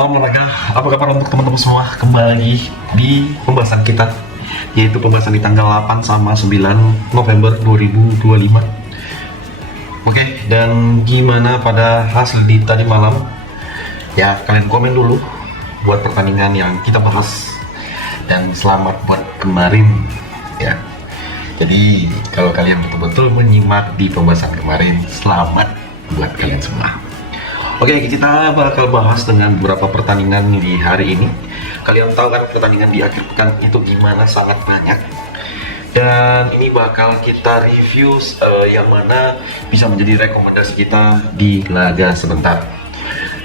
Salam olahraga, apa kabar untuk teman-teman semua? Kembali lagi di pembahasan kita, yaitu pembahasan di tanggal 8 sama 9 November 2025. Oke, dan gimana pada hasil di tadi malam? Ya, kalian komen dulu buat pertandingan yang kita bahas. Dan selamat buat kemarin ya. Jadi kalau kalian betul-betul menyimak di pembahasan kemarin, selamat buat kalian semua. Oke, kita bakal bahas dengan beberapa pertandingan di hari ini. Kalian tahu kan pertandingan di akhir pekan itu gimana, sangat banyak. Dan ini bakal kita review yang mana bisa menjadi rekomendasi kita di laga sebentar.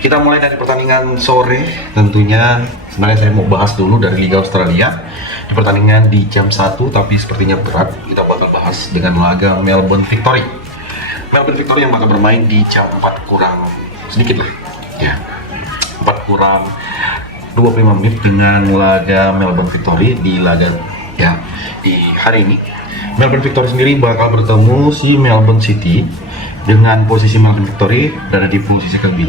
Kita mulai dari pertandingan sore, tentunya sebenarnya saya mau bahas dulu dari Liga Australia. Di pertandingan di jam 1, tapi sepertinya berat, kita bakal bahas dengan laga Melbourne Victory. Melbourne Victory yang bakal bermain di jam 4 kurang sedikit lah ya, 4 kurang 25 menit dengan laga Melbourne Victory di laga ya di hari ini. Melbourne Victory sendiri bakal bertemu si Melbourne City dengan posisi Melbourne Victory berada di posisi ke-9,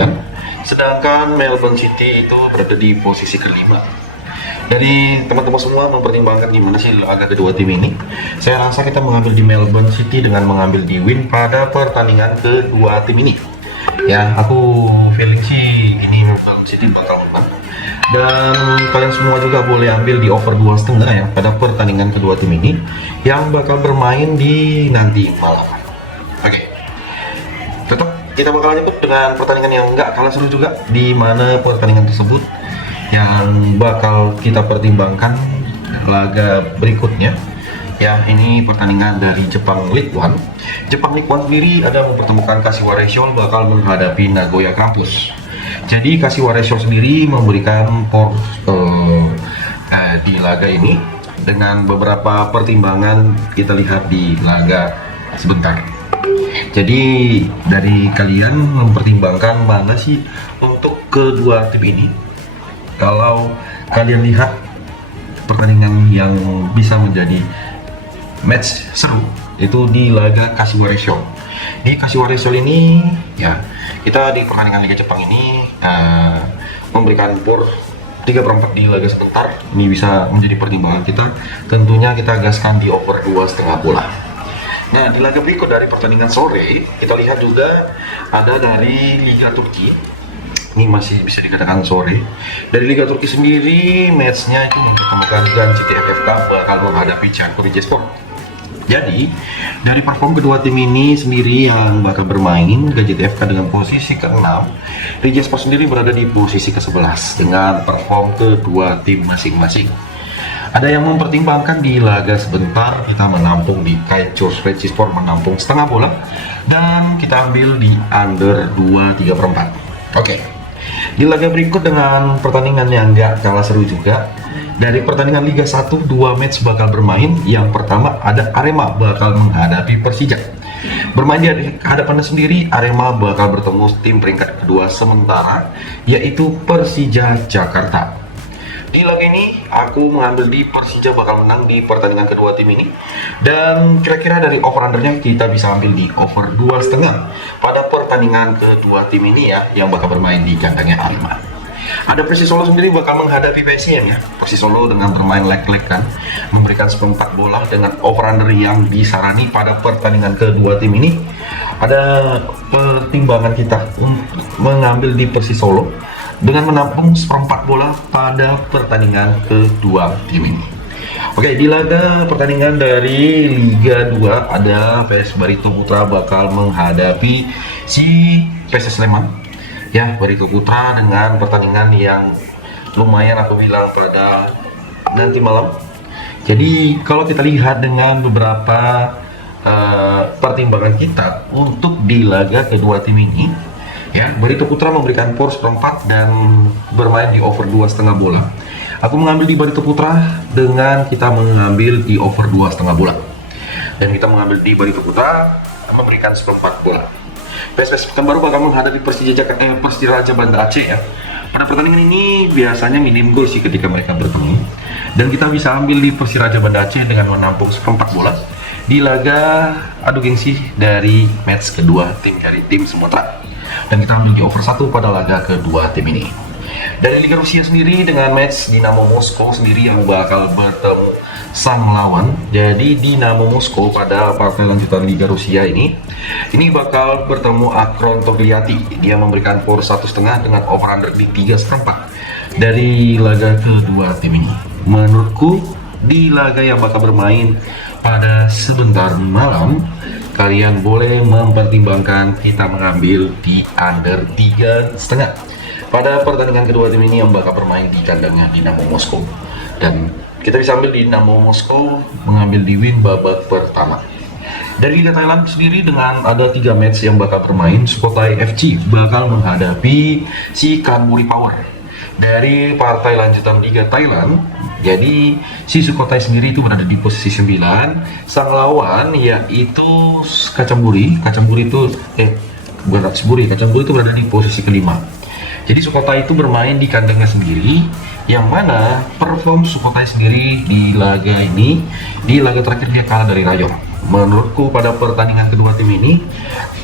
sedangkan Melbourne City itu berada di posisi ke-5. Dari teman-teman semua mempertimbangkan gimana sih laga kedua tim ini, saya rasa kita mengambil di Melbourne City dengan mengambil di win pada pertandingan kedua tim ini. Ya, aku feeling sih ini Melbourne City bakal menang. Dan kalian semua juga boleh ambil di over 2,5 ya pada pertandingan kedua tim ini yang bakal bermain di nanti malam. Oke. Tetap kita bakal lanjut dengan pertandingan yang enggak kalah seru juga, di mana pertandingan tersebut yang bakal kita pertimbangkan laga berikutnya. Ya, ini pertandingan dari Jepang League One. Jepang League One sendiri ada mempertemukan Kashiwa Reysol bakal menghadapi Nagoya Grampus. Jadi Kashiwa Reysol sendiri memberikan di laga ini dengan beberapa pertimbangan kita lihat di laga sebentar. Jadi dari kalian mempertimbangkan mana sih untuk kedua tim ini? Kalau kalian lihat pertandingan yang bisa menjadi match seru itu di laga Kashiwa Reysol. Di Kashiwa Reysol ini ya, kita di pertandingan Liga Jepang ini memberikan PUR 3/4 di laga sebentar. Ini bisa menjadi pertimbangan kita. Tentunya kita gaskan di over 2,5 bola. Nah, di laga berikut dari pertandingan sore, kita lihat juga ada dari Liga Turki. Ini masih bisa dikatakan sore. Dari Liga Turki sendiri, matchnya itu mempertemukan Ganji TFFK bakal menghadapi Çaykur Rizespor. Jadi, dari perform kedua tim ini sendiri yang bakal bermain, Ganji TFFK dengan posisi ke-6, Rizespor sendiri berada di posisi ke-11 dengan perform kedua tim masing-masing. Ada yang mempertimbangkan di laga sebentar kita menampung di Çaykur Rizespor menampung setengah bola, dan kita ambil di under 2,3/4. Oke. Di laga berikut dengan pertandingan yang nggak kalah seru juga. Dari pertandingan Liga 1, 2 match bakal bermain. Yang pertama ada Arema bakal menghadapi Persija. Bermain di hadapannya sendiri, Arema bakal bertemu tim peringkat kedua sementara, yaitu Persija Jakarta. Di laga ini aku mengambil di Persija bakal menang di pertandingan kedua tim ini, dan kira-kira dari over undernya kita bisa ambil di over 2,5 pada pertandingan kedua tim ini ya, yang bakal bermain di kandangnya Arema. Ada Persis Solo sendiri bakal menghadapi PSIM ya. Persis Solo dengan bermain leg-leg kan, memberikan 1/4 bola dengan over under yang disarani pada pertandingan kedua tim ini. Ada pertimbangan kita untuk mengambil di Persis Solo dengan menampung 1/4 bola pada pertandingan kedua tim ini. Oke, di laga pertandingan dari Liga 2 ada PS Barito Putra bakal menghadapi si PS Sleman. Ya, Barito Putra dengan pertandingan yang lumayan aku bilang pada nanti malam. Jadi kalau kita lihat dengan beberapa pertimbangan kita untuk di laga kedua tim ini, ya, Barito Putra memberikan PUR 1/4 dan bermain di over 2,5 bola. Aku mengambil di Barito Putra dengan kita mengambil di over 2,5 bola. Dan kita mengambil di Barito Putra memberikan 1/4 bola. PSPS Pekanbaru bakal menghadapi Persija Raja Banda Aceh ya. Pada pertandingan ini biasanya minim gol sih ketika mereka bertemu. Dan kita bisa ambil di Persija Raja Banda Aceh dengan menampung 1/4 bola di laga adu gengsi dari match kedua tim dari tim Sumatera. Dan kita ambil di over 1 pada laga kedua tim ini. Dari Liga Rusia sendiri dengan match Dinamo Moskow sendiri yang bakal bertemu sang lawan. Jadi Dinamo Moskow pada partai lanjutan Liga Rusia ini bakal bertemu Akron Togliatti. Dia memberikan power 1,5 dengan over under di 3,4 dari laga kedua tim ini. Menurutku di laga yang bakal bermain pada sebentar malam, kalian boleh mempertimbangkan kita mengambil di under 3,5 pada pertandingan kedua tim ini yang bakal bermain di kandangnya Dinamo Moskow. Dan kita bisa ambil di Dinamo Moskow mengambil di win babak pertama. Dari Liga Thailand sendiri dengan ada 3 match yang bakal bermain, Sukhothai FC bakal menghadapi si Kanburi Power dari partai lanjutan Liga Thailand. Jadi si Sukhothai sendiri itu berada di posisi 9, sang lawan yaitu Kacamburi itu berada di posisi kelima. Jadi Sukhothai itu bermain di kandangnya sendiri, yang mana perform Sukhothai sendiri di laga ini, di laga terakhir dia kalah dari Rayon. Menurutku pada pertandingan kedua tim ini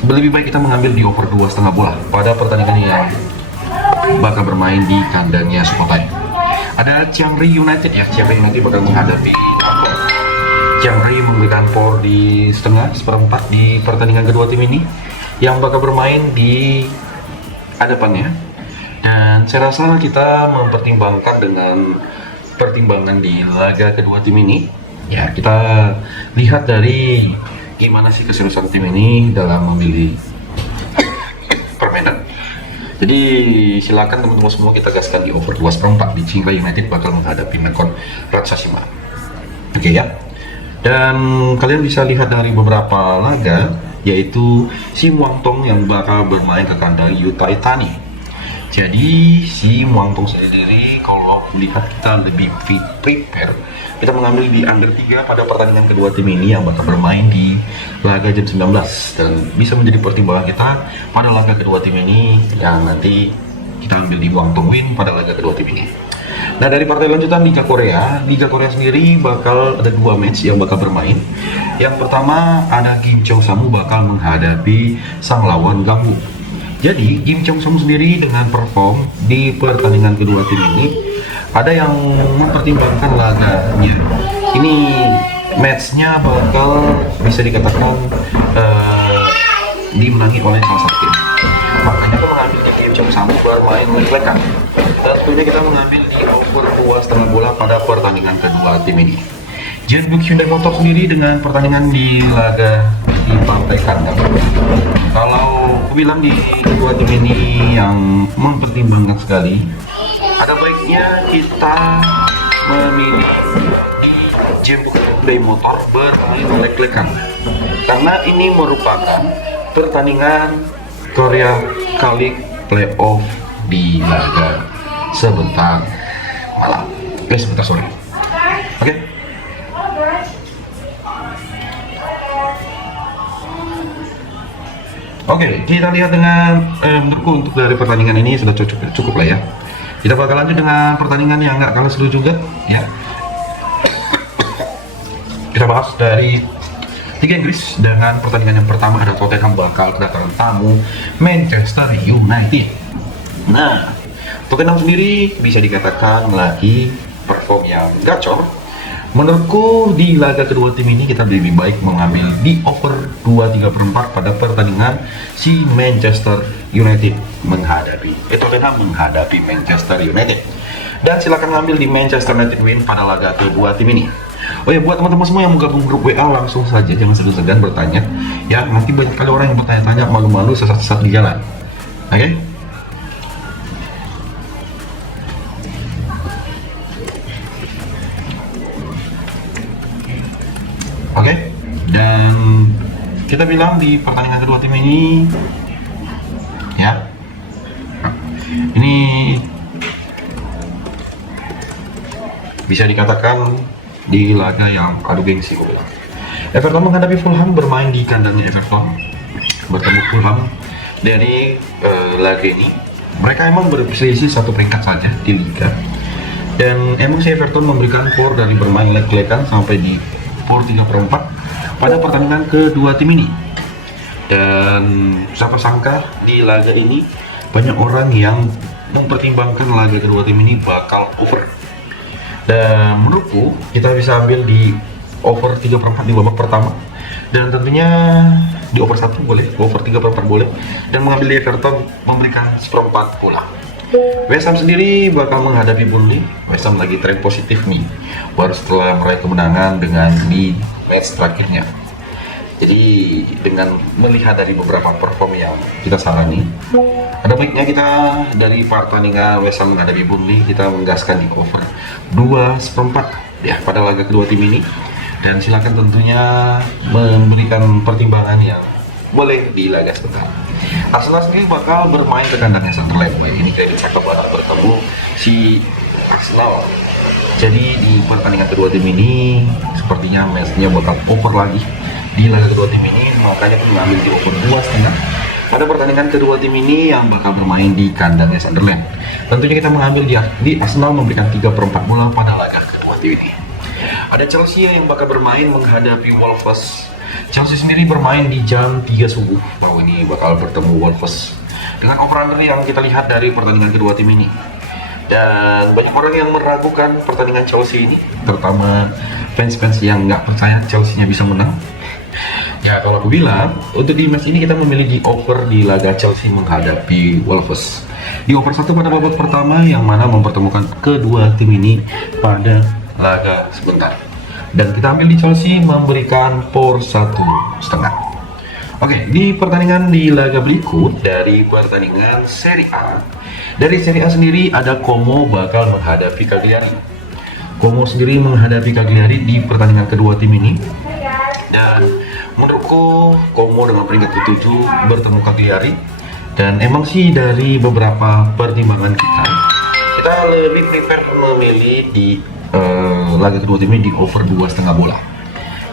lebih baik kita mengambil di over 2,5 bola pada pertandingan yang bakal bermain di kandangnya Sukhothai. Ada Chiang Rai United ya, Chiang Rai United bakal menghadapi Lampung. Chiang Rai memberikan power di seperempat di pertandingan kedua tim ini yang bakal bermain di hadapannya. Dan saya rasa kita mempertimbangkan dengan pertimbangan di laga kedua tim ini. Ya, kita lihat dari gimana sih keseriusan tim ini dalam memilih permainan. Jadi silakan teman-teman semua kita gaskan di over 2,4 di Chiang Rai United bakal menghadapi Nakhon Ratchasima. Oke ya. Dan kalian bisa lihat dari beberapa laga, yaitu si Muang Thong yang bakal bermain ke kandang Yuta Itani. Jadi si Muang Thong sendiri kalau lihat kita lebih prepare, kita mengambil di under 3 pada pertandingan kedua tim ini yang bakal bermain di laga jam 19, dan bisa menjadi pertimbangan kita pada laga kedua tim ini yang nanti kita ambil di Muang Thong win pada laga kedua tim ini. Nah, dari partai lanjutan Liga Korea sendiri bakal ada 2 match yang bakal bermain. Yang pertama ada Kim Chong Samu bakal menghadapi sang lawan Gangwoo. Jadi Kim Chong Samu sendiri dengan perform di pertandingan kedua tim ini ada yang mempertimbangkan laganya. Ini matchnya bakal bisa dikatakan dimenangi oleh salah satu tim. Makanya kita mengambil di Kim Chong Samu bermain melekan. Dan tentunya kita mengambil di over 2,5 bola pada pertandingan kedua tim ini. Jeonbuk Hyundai Motor sendiri dengan pertandingan di laga di partai kandang. Kalau aku bilang di kedua tim ini yang mempertimbangkan sekali, ada baiknya kita memilih di Jeonbuk Hyundai Motor bermain lek-lekan, karena ini merupakan pertandingan Korea Kalik Playoff di laga sebentar malam, sebentar sore. Oke. Oke, kita lihat dengan menurutku untuk dari pertandingan ini sudah cukup lah ya. Kita bakal lanjut dengan pertandingan yang nggak kalah seru juga ya. Kita bahas dari Liga Inggris dengan pertandingan yang pertama ada Tottenham bakal kedatangan tamu Manchester United. Nah, Tottenham sendiri bisa dikatakan lagi perform yang gacor. Menurutku di laga kedua tim ini kita lebih baik mengambil di over 2,3/4 pada pertandingan si Manchester United Tottenham menghadapi Manchester United. Dan silakan ngambil di Manchester United win pada laga kedua tim ini. Oh ya, buat teman-teman semua yang menggabung grup WA langsung saja, jangan segan-segan bertanya. Ya, nanti banyak kali orang yang bertanya-tanya malu-malu sesat-sesat di jalan. Oke? Oke, dan kita bilang di pertandingan kedua tim ini ya, ini bisa dikatakan di laga yang adu gengsi gue bilang. Everton menghadapi Fulham bermain di kandangnya Everton, bertemu Fulham dari laga ini. Mereka emang berselisih 1 peringkat saja di liga, dan emang si Everton memberikan power dari bermain lek-lekan sampai di power 3/4 pada pertandingan kedua tim ini. Dan siapa sangka di laga ini banyak orang yang mempertimbangkan laga kedua tim ini bakal over. Dan menurutku kita bisa ambil di over 3/4 di babak pertama, dan tentunya di over 1 boleh, over 3/4 boleh, dan mengambil di Everton memberikan 1/4 pula. West Ham sendiri bakal menghadapi Burnley. West Ham lagi tren positif nih, baru setelah meraih kemenangan dengan di match terakhirnya. Jadi dengan melihat dari beberapa perform yang kita sarani, ada baiknya kita dari pertandingan West Ham menghadapi Burnley kita menggaskan di over 2/4 ya pada laga kedua tim ini. Dan silakan tentunya memberikan pertimbangan yang boleh di laga sebentar. Arsenal sendiri bakal bermain ke kandangnya Sunderland. Baik, ini kredit Saka bakal bertemu si Arsenal. Jadi di pertandingan kedua tim ini sepertinya matchnya bakal over lagi di laga kedua tim ini, makanya aku mengambil di over 2,5 pada pertandingan kedua tim ini yang bakal bermain di kandangnya Sunderland. Tentunya kita mengambil di Arsenal memberikan 3/4 bola pada laga kedua tim ini. Ada Chelsea yang bakal bermain menghadapi Wolves. Chelsea sendiri bermain di jam 3 subuh. Tahu ini bakal bertemu Wolves dengan over-under yang kita lihat dari pertandingan kedua tim ini. Dan banyak orang yang meragukan pertandingan Chelsea ini, terutama fans-fans yang nggak percaya Chelsea-nya bisa menang. Ya kalau aku bilang, untuk di match ini kita memilih di over di laga Chelsea menghadapi Wolves. Di over 1 pada babak pertama yang mana mempertemukan kedua tim ini pada laga sebentar. Dan kita ambil di Chelsea memberikan por 1,5. Oke, di pertandingan di laga berikut dari pertandingan Serie A. Dari Serie A sendiri ada Como bakal menghadapi Cagliari. Como sendiri menghadapi Cagliari di pertandingan kedua tim ini. Dan menurutku Como dengan peringkat ke-7 bertemu Cagliari. Dan emang sih dari beberapa pertimbangan kita lebih prefer memilih di laga kedua tim ini di over 2,5 bola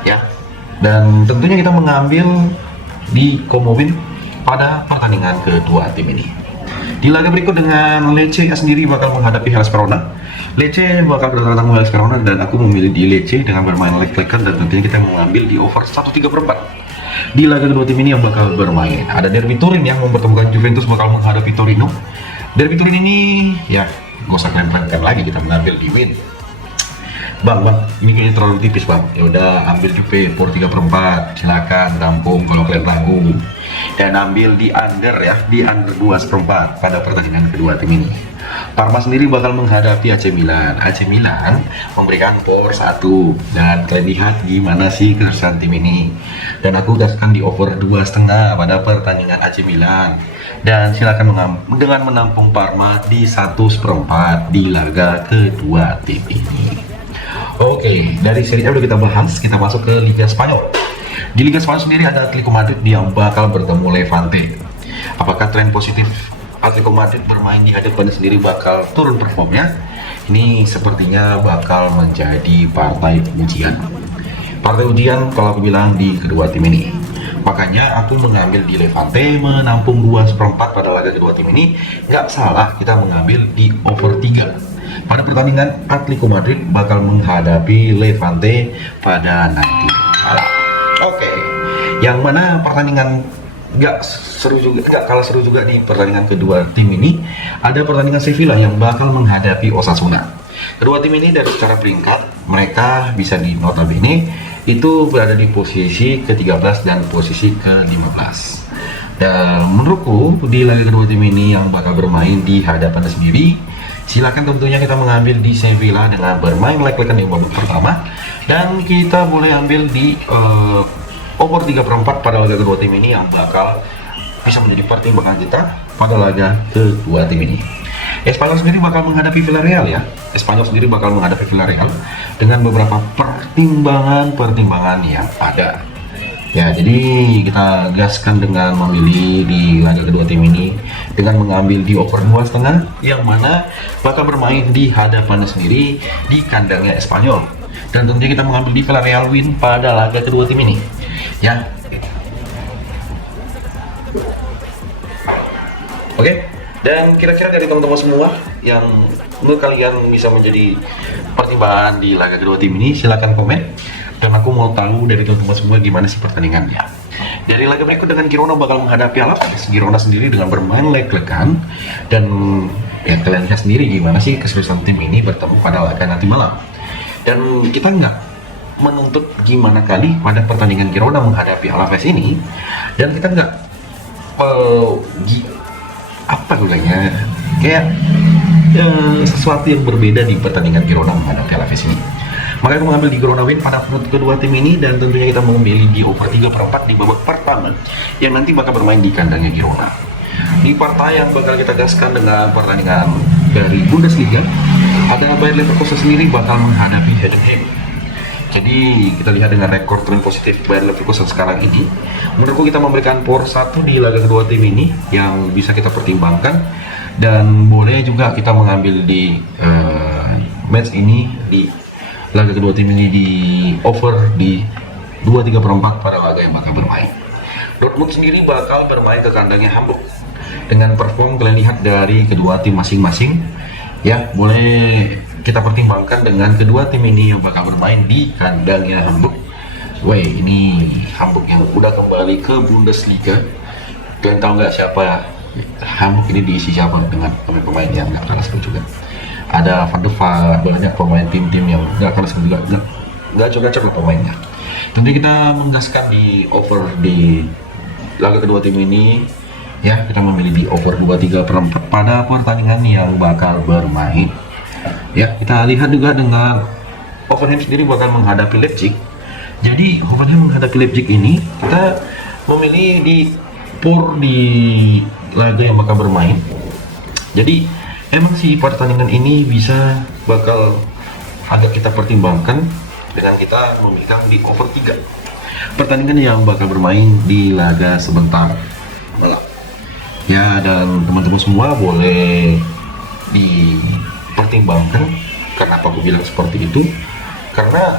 ya. Dan tentunya kita mengambil di Como win pada pertandingan kedua tim ini. Di laga berikut dengan Lecce sendiri bakal menghadapi Hellas Verona. Lecce bakal kedatangan tamu Hellas Verona dan aku memilih di Lecce dengan bermain leg-legan, dan tentunya kita mengambil di over 1,3/4 di laga kedua tim ini yang bakal bermain. Ada Derby Turin yang mempertemukan Juventus bakal menghadapi Torino. Derby Turin ini ya nggak usah klaim-klaimkan lagi, kita mengambil di win. Bang, ini kayaknya terlalu tipis bang. Ya udah ambil Juve por 3/4. Silakan tampung kalau kalian ragu. Dan ambil di under ya, di under 2,4 pada pertandingan kedua tim ini. Parma sendiri bakal menghadapi AC Milan. AC Milan memberikan por 1. Dan kalian lihat gimana sih keseruan tim ini. Dan aku gaskan di over 2,5 pada pertandingan AC Milan. Dan silakan dengan menampung Parma di 1/4 di laga kedua tim ini. Oke, dari Serie A udah kita bahas, kita masuk ke Liga Spanyol. Di Liga Spanyol sendiri ada Atletico Madrid yang bakal bertemu Levante. Apakah tren positif Atletico Madrid bermain di hadapan sendiri bakal turun performnya? Ini sepertinya bakal menjadi partai ujian. Partai ujian kalau aku bilang di kedua tim ini. Makanya aku mengambil di Levante menampung 2/4 pada laga kedua tim ini. Nggak salah kita mengambil di over 3. Pada pertandingan Atletico Madrid bakal menghadapi Levante pada nanti malam. Oke, yang mana pertandingan nggak kalah seru juga di pertandingan kedua tim ini. Ada pertandingan Sevilla yang bakal menghadapi Osasuna. Kedua tim ini dari secara peringkat mereka bisa di notabene itu berada di posisi ke-13 dan posisi ke-15. Dan menurutku di laga kedua tim ini yang bakal bermain di hadapan sendiri, silakan tentunya kita mengambil di Sevilla dengan bermain leg-legan di babak pertama, dan kita boleh ambil di over 3/4 pada laga kedua tim ini yang bakal bisa menjadi pertimbangan kita pada laga kedua tim ini. Espanyol sendiri bakal menghadapi Villarreal ya. Espanyol sendiri bakal menghadapi Villarreal dengan beberapa pertimbangan yang ada. Ya, jadi kita gaskan dengan memilih di laga kedua tim ini dengan mengambil di over 2,5 yang mana bakal bermain di hadapan sendiri di kandangnya Espanyol. Dan tentunya kita mengambil di Villarreal win pada laga kedua tim ini. Ya. Oke. Dan kira-kira dari teman-teman semua yang menurut kalian bisa menjadi pertimbangan di laga kedua tim ini, silahkan komen. Dan aku mau tahu dari teman-teman semua gimana sih pertandingannya. Dari laga berikut dengan Girona bakal menghadapi Alaves. Girona sendiri dengan bermain leg-legan dan Ya kalian lihat sendiri gimana sih keseriusan tim ini bertemu pada laga nanti malam. Dan kita nggak menuntut gimana kali pada pertandingan Girona menghadapi Alaves ini, dan kita nggak apa gulanya kayak sesuatu yang berbeda di pertandingan Girona menghadapi Alaves ini. Maka aku mengambil di Girona win pada menit kedua tim ini, dan tentunya kita memilih di over 3/4 di babak pertama yang nanti bakal bermain di kandangnya Girona. Di partai yang bakal kita gaskan dengan pertandingan dari Bundesliga, ada Bayer Leverkusen sendiri bakal menghadapi Heidenheim. Jadi kita lihat dengan rekor tren positif Bayer Leverkusen sekarang ini, menurutku kita memberikan power 1 di laga kedua tim ini yang bisa kita pertimbangkan, dan boleh juga kita mengambil di match ini di laga kedua tim ini di over di 2/3/4 pada laga yang bakal bermain. Dortmund sendiri bakal bermain ke kandangnya Hamburg. Dengan perform kalian lihat dari kedua tim masing-masing, ya boleh kita pertimbangkan dengan kedua tim ini yang bakal bermain di kandangnya Hamburg. Ini Hamburg yang udah kembali ke Bundesliga. Kalian tahu nggak siapa Hamburg ini diisi siapa dengan pemain yang nggak kalah seru juga. Ada Van de Vaart, banyak pemain tim-tim yang nggak kalah seru juga, nggak cocok pemainnya. Tentu kita menggaskan di over di laga kedua tim ini. Ya, kita memilih di over 2/3/4 pada pertandingan yang bakal bermain. Ya, kita lihat juga dengan Hoffenheim sendiri bakal menghadapi Leipzig. Jadi Hoffenheim menghadapi Leipzig ini kita memilih di pour di laga yang bakal bermain. Jadi emang sih pertandingan ini bisa bakal agak kita pertimbangkan dengan kita memegang di over 3 pertandingan yang bakal bermain di laga sebentar malam. Ya, dan teman-teman semua boleh dipertimbangkan. Kenapa aku bilang seperti itu? Karena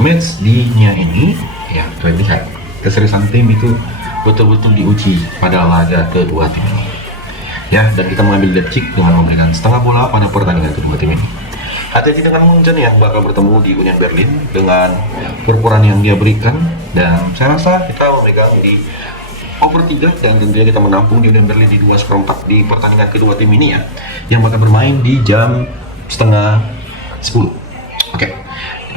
match D-nya ini, ya kalian lihat keseriusan tim itu betul-betul diuji pada laga kedua tim ini. Ya, dan kita mengambil Leipzig dengan memberikan setengah bola pada pertandingan kedua tim ini. Hati-hati dengan Munchen yang bakal bertemu di Union Berlin dengan perputaran yang dia berikan, dan saya rasa kita memegang di over 3, dan tentunya kita menampung di Union Berlin di 2/4 di pertandingan kedua tim ini ya, yang bakal bermain di jam setengah 10. Oke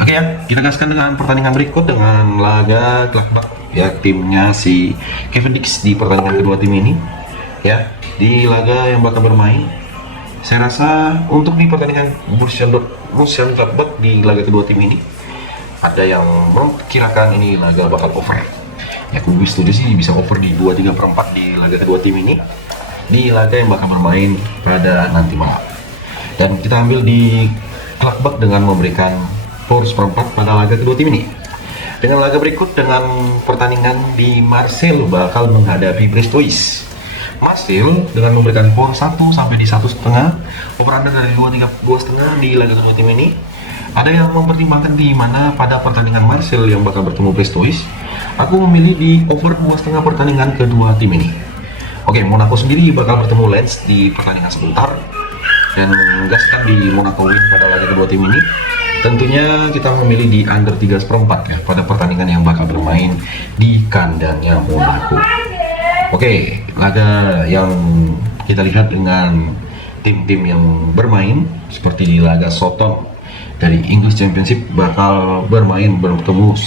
ya, kita gaskan dengan pertandingan berikut dengan laga Gladbach ya, timnya si Kevin Dix di pertandingan kedua tim ini ya. Di laga yang bakal bermain, saya rasa untuk di pertandingan Borussia Gladbach di laga kedua tim ini, ada yang memperkirakan ini laga bakal over. Ya, aku setuju sih bisa over di 2/3/4 di laga kedua tim ini di laga yang bakal bermain pada nanti malam. Dan kita ambil di Gladbach dengan memberikan power 1/4 pada laga kedua tim ini. Dengan laga berikut dengan pertandingan di Marseille bakal menghadapi Brestois. Marseille dengan memberikan power 1 sampai di 1,5, over under dari 2,5 di laga kedua tim ini. Ada yang mempertimbangkan di mana pada pertandingan Marseille yang bakal bertemu Brestois, aku memilih di over 2,5 pertandingan kedua tim ini. Oke, Monaco sendiri bakal bertemu Lens di pertandingan sebentar, dan gaskan di Monaco win pada laga kedua tim ini. Tentunya kita memilih di under 3/4 ya pada pertandingan yang bakal bermain di kandangnya Monaco. Oke, laga yang kita lihat dengan tim-tim yang bermain seperti di laga Soton dari English Championship bakal bertemu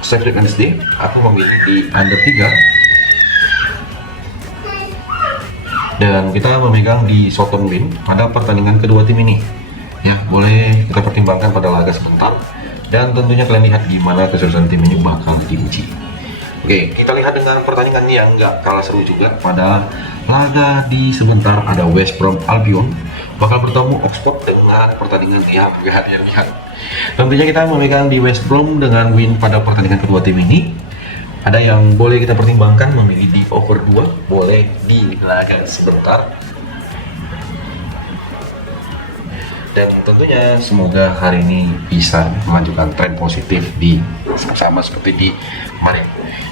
Sheffield Wednesday. Aku memilih di under 3, dan kita memegang di Soton win pada pertandingan kedua tim ini. Ya, boleh kita pertimbangkan pada laga sebentar, dan tentunya kalian lihat gimana keseriusan tim ini bakal diuji. Oke, kita lihat dengan pertandingan yang nggak kalah seru juga pada laga di sebentar. Ada West Brom Albion bakal bertemu Oxford dengan pertandingan yang lihat. Tentunya kita memegang di West Brom dengan win pada pertandingan kedua tim ini. Ada yang boleh kita pertimbangkan memilih di over 2, boleh di laga sebentar. Dan tentunya semoga hari ini bisa melanjutkan tren positif di sama seperti di kemarin.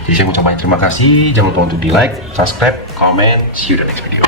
Jadi saya mengucapkan terima kasih, jangan lupa untuk di like, subscribe, comment, see you in the next video.